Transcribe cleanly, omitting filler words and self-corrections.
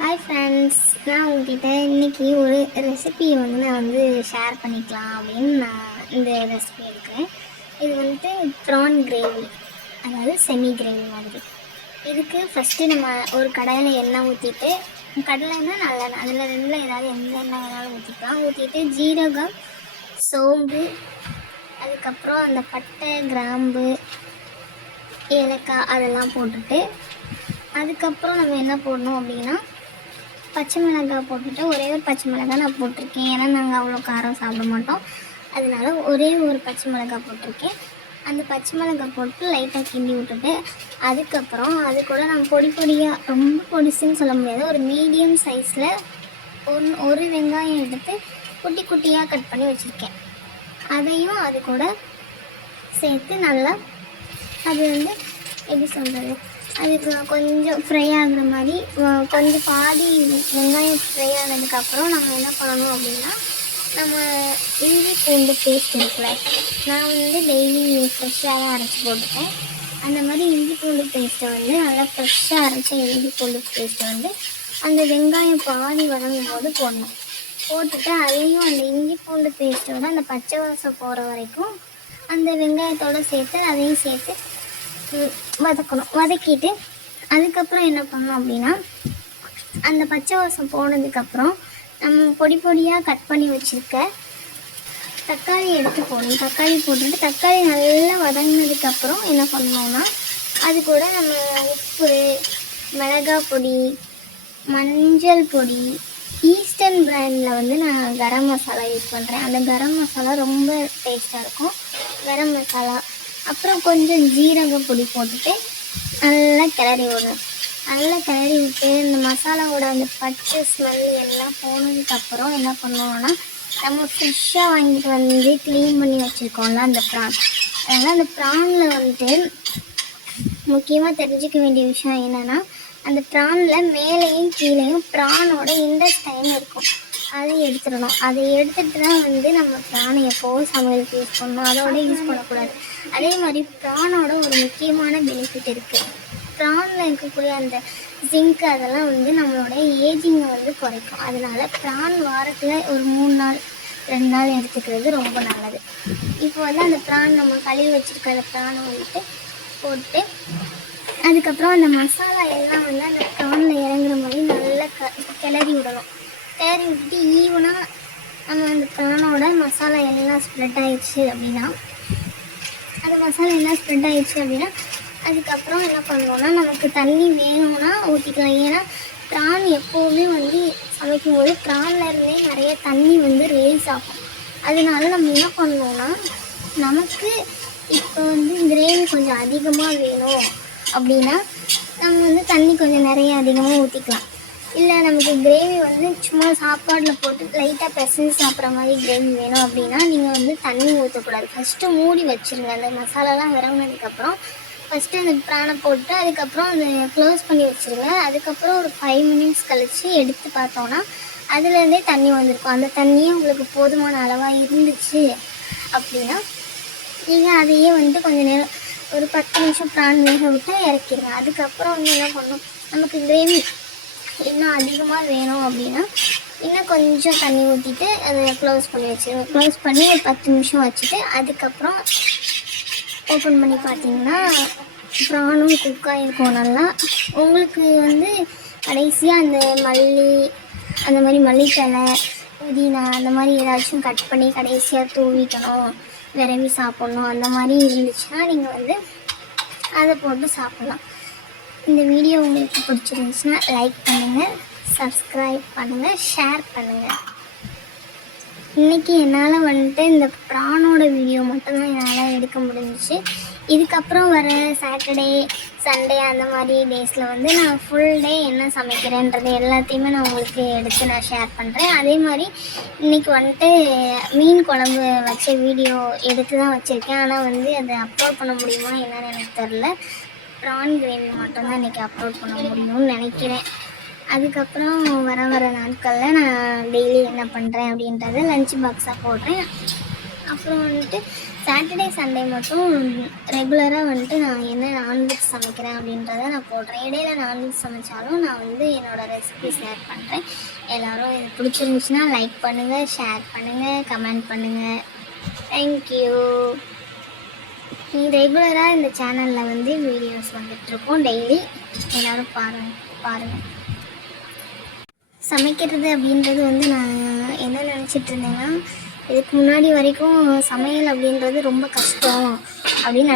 Hi friends, நான் உங்ககிட்ட இன்றைக்கி ஒரு ரெசிபியை நான் ஷேர் பண்ணிக்கலாம் அப்படின்னு நான் இந்த ரெசிபி எடுக்கிறேன். இது ப்ரான் கிரேவி, அதாவது செமி கிரேவி மாதிரி. இதுக்கு ஃபஸ்ட்டு நம்ம ஒரு கடாயில் எண்ணெய் ஊற்றிட்டு, கடலைன்னா நல்லெண்ணெய், அதில் ரெண்டில் ஏதாவது எந்த எண்ணெய் வேணாலும் ஊற்றிக்கலாம். ஊற்றிட்டு ஜீரகம், சோம்பு, அதுக்கப்புறம் அந்த பட்டை, கிராம்பு, ஏலக்காய் அதெல்லாம் போட்டுட்டு, அதுக்கப்புறம் நம்ம என்ன போடணும் அப்படின்னா பச்சை மிளகாய் போட்டுட்டு, ஒரே ஒரு பச்சை மிளகாய் நான் போட்டிருக்கேன். ஏன்னா நாங்கள் அவ்வளோ காரம் சாப்பிட மாட்டோம், அதனால ஒரே ஒரு பச்சை மிளகாய் போட்டிருக்கேன். அந்த பச்சை மிளகாய் போட்டு லைட்டாக கிண்டி விட்டுட்டு, அதுக்கப்புறம் அது கூட நான் பொடி பொடியாக, ரொம்ப பொடிசுன்னு சொல்ல முடியாது, ஒரு மீடியம் சைஸில் ஒரு வெங்காயம் எடுத்து குட்டி குட்டியாக கட் பண்ணி வச்சுருக்கேன். அதையும் அது கூட சேர்த்து நல்லா அது எப்படி சொல்கிறது, அதுக்கு கொஞ்சம் ஃப்ரை ஆகுற மாதிரி கொஞ்சம் பாதி வெங்காயம் ஃப்ரை ஆனதுக்கப்புறம் நம்ம என்ன பண்ணணும் அப்படின்னா, நம்ம இஞ்சி பூண்டு பேஸ்ட் இருக்குல்ல, நான் டெய்லி ஃப்ரெஷ்ஷாக தான் அரைச்சி போட்டுப்பேன். அந்த மாதிரி இஞ்சி பூண்டு பேஸ்ட்டை நல்லா ஃப்ரெஷ்ஷாக அரைச்ச இஞ்சி பூண்டு பேஸ்ட்டை அந்த வெங்காயம் பாதி வதங்கும் போது போடணும். போட்டுட்டு அதையும் அந்த இஞ்சி பூண்டு பேஸ்ட்டோட அந்த பச்சை வாசம் போகிற வரைக்கும் அந்த வெங்காயத்தோடு சேர்த்து அதையும் சேர்த்து வதக்கணும். வதக்கிட்டு அதுக்கப்புறம் என்ன பண்ணணும் அப்படின்னா, அந்த பச்சை வாசம் போனதுக்கப்புறம் நம்ம பொடி பொடியாக கட் பண்ணி வச்சுருக்க தக்காளி எடுத்து போடணும். தக்காளி போட்டுட்டு தக்காளி நல்லா வதங்கினதுக்கப்புறம் என்ன பண்ணணும்னா, அது கூட நம்ம உப்பு, மிளகாய் பொடி, மஞ்சள் பொடி, ஈஸ்டர்ன் பிராண்டில் நான் கரம் மசாலா யூஸ் பண்ணுறேன். அந்த கரம் மசாலா ரொம்ப டேஸ்ட்டாக இருக்கும். கரம் மசாலா, அப்புறம் கொஞ்சம் ஜீரக பொடி போட்டுட்டு நல்லா கிளறி விடணும். நல்லா கிளறி விட்டு இந்த மசாலாவோட அந்த பச்சை ஸ்மெல் எல்லாம் போனதுக்கப்புறம் என்ன பண்ணுவோன்னா, நம்ம ஃப்ரெஷ்ஷாக வாங்கிட்டு க்ளீன் பண்ணி வச்சுருக்கோம்ல அந்த ப்ரான், அதனால் அந்த ப்ரானில் முக்கியமாக தெரிஞ்சிக்க வேண்டிய விஷயம் என்னென்னா, அந்த ப்ரானில் மேலேயும் கீழேயும் ப்ரானோட இன்டெஸ்டைன் இருக்கும், அதை எடுத்துடணும். அதை எடுத்துகிட்டு தான் நம்ம ப்ரானை எப்போவும் சமையலுக்கு யூஸ் பண்ணணும், அதோட யூஸ் பண்ணக்கூடாது. அதே மாதிரி ப்ரானோட ஒரு முக்கியமான பெனிஃபிட் இருக்குது. ப்ரானில் இருக்கக்கூடிய அந்த ஜிங்க் அதெல்லாம் நம்மளோட ஏஜிங்கை குறைக்கும். அதனால ப்ரான் வாரத்தில் ஒரு 3 நாள் 2 நாள் எடுத்துக்கிறது ரொம்ப நல்லது. இப்போ அந்த ப்ரான் நம்ம கழுவி வச்சுருக்கிற ப்ரானை போட்டு, அதுக்கப்புறம் அந்த மசாலா எல்லாம் அந்த ப்ரானில் இறங்குற மாதிரி நல்லா கிளறி விடணும். கிளறி விட்டுட்டு ஈவனாக நம்ம அந்த ப்ரானோட மசாலா எல்லாம் ஸ்ப்ரெட் ஆகிடுச்சு அப்படின்னா, அந்த மசாலா எல்லாம் ஸ்ப்ரெட் ஆகிடுச்சு அப்படின்னா அதுக்கப்புறம் என்ன பண்ணுவோன்னா, நமக்கு தண்ணி வேணும்னா ஊற்றிக்கலாம். ஏன்னா ப்ரான் எப்போவுமே சமைக்கும்போது ப்ரான்லேருந்தே நிறைய தண்ணி ரிலீஸ் ஆகும். அதனால நம்ம என்ன பண்ணணும்னா, நமக்கு இப்போ கிரேவி கொஞ்சம் அதிகமாக வேணும் அப்படின்னா நம்ம தண்ணி கொஞ்சம் நிறைய அதிகமாக ஊற்றிக்கலாம். இல்லை நமக்கு கிரேவி சும்மா சாப்பாடில் போட்டு லைட்டாக பிசைஞ்சு சாப்பிட்ற மாதிரி கிரேவி வேணும் அப்படின்னா நீங்கள் தண்ணி ஊற்றக்கூடாது. ஃபஸ்ட்டு மூடி வச்சுருங்க. அந்த மசாலாலாம் இறங்கினதுக்கப்புறம் ஃபஸ்ட்டு அந்த ப்ரானை போட்டு அதுக்கப்புறம் அதை க்ளோஸ் பண்ணி வச்சுருங்க. அதுக்கப்புறம் ஒரு 5 மினிட்ஸ் கழித்து எடுத்து பார்த்தோன்னா அதுலேருந்தே தண்ணி வந்திருக்கும். அந்த தண்ணியே உங்களுக்கு போதுமான அளவாக இருந்துச்சு அப்படின்னா நீங்கள் அதையே கொஞ்சம் நேரம் ஒரு 10 நிமிஷம் ப்ரான் வேக விட்டு இறக்கிடுங்க. அதுக்கப்புறம் என்ன பண்ணணும், நமக்கு கிரேவி இன்னும் அதிகமாக வேணும் அப்படின்னா இன்னும் கொஞ்சம் தண்ணி ஊற்றிட்டு அதை க்ளோஸ் பண்ணி வச்சுருங்க. க்ளோஸ் பண்ணி ஒரு 10 நிமிஷம் வச்சுட்டு அதுக்கப்புறம் ஓப்பன் பண்ணி பார்த்தீங்கன்னா ப்ரானும் குக்காக இருக்கும் நல்லா. உங்களுக்கு கடைசியாக அந்த மல்லி, அந்த மாதிரி மல்லித்தலை, புதினா அந்த மாதிரி ஏதாச்சும் கட் பண்ணி கடைசியாக தூவிக்கணும், விரவி சாப்பிட்ணும், அந்த மாதிரி இருந்துச்சுன்னா நீங்கள் அதை போட்டு சாப்பிட்லாம். இந்த வீடியோ உங்களுக்கு பிடிச்சிருந்துச்சுன்னா லைக் பண்ணுங்கள், சப்ஸ்கிரைப் பண்ணுங்கள், ஷேர் பண்ணுங்கள். இன்றைக்கி என்னால் இந்த ப்ரானோட வீடியோ மட்டும்தான் என்னால் எடுக்க முடிஞ்சிச்சு. இதுக்கப்புறம் வர சாட்டர்டே, சண்டே அந்த மாதிரி டேஸில் நான் ஃபுல் டே என்ன சமைக்கிறேன்றது எல்லாத்தையுமே நான் உங்களுக்கு எடுத்து நான் ஷேர் பண்ணுறேன். அதே மாதிரி இன்றைக்கி மீன் குழம்பு வச்ச வீடியோ எடுத்து தான் வச்சுருக்கேன். ஆனால் அதை அப்லோட் பண்ண முடியுமா என்னன்னு எனக்கு தெரில. ப்ரான் கிரேவி மட்டும்தான் இன்றைக்கி அப்லோட் பண்ண முடியும்னு நினைக்கிறேன். அதுக்கப்புறம் வர நாட்களில் நான் டெய்லி என்ன பண்ணுறேன் அப்படின்றத லஞ்ச் பாக்ஸாக போடுறேன். அப்புறம் சாட்டர்டே சண்டே மட்டும் ரெகுலராக வந்துட்டு நான் என்ன நான்வெஜ் சமைக்கிறேன் அப்படின்றத நான் போடுறேன். இடையில நான்வெஜ் சமைச்சாலும் நான் வந்து என்னோடய ரெசிபி ஷேர் பண்ணுறேன். எல்லோரும் இது பிடிச்சிருந்துச்சுன்னா லைக் பண்ணுங்கள், ஷேர் பண்ணுங்கள், கமெண்ட் பண்ணுங்கள். தேங்க்யூ. ரெகுலராக இந்த சேனலில் வந்து வீடியோஸ் வந்துட்டுருக்கோம். டெய்லி எல்லோரும் பாருங்கள். சமைக்கிறது அப்படின்றது வந்து நான் என்ன நினச்சிட்டு இருந்தேன்னா, இதுக்கு முன்னாடி வரைக்கும் சமையல் அப்படின்றது ரொம்ப கஷ்டம் அப்படின்னு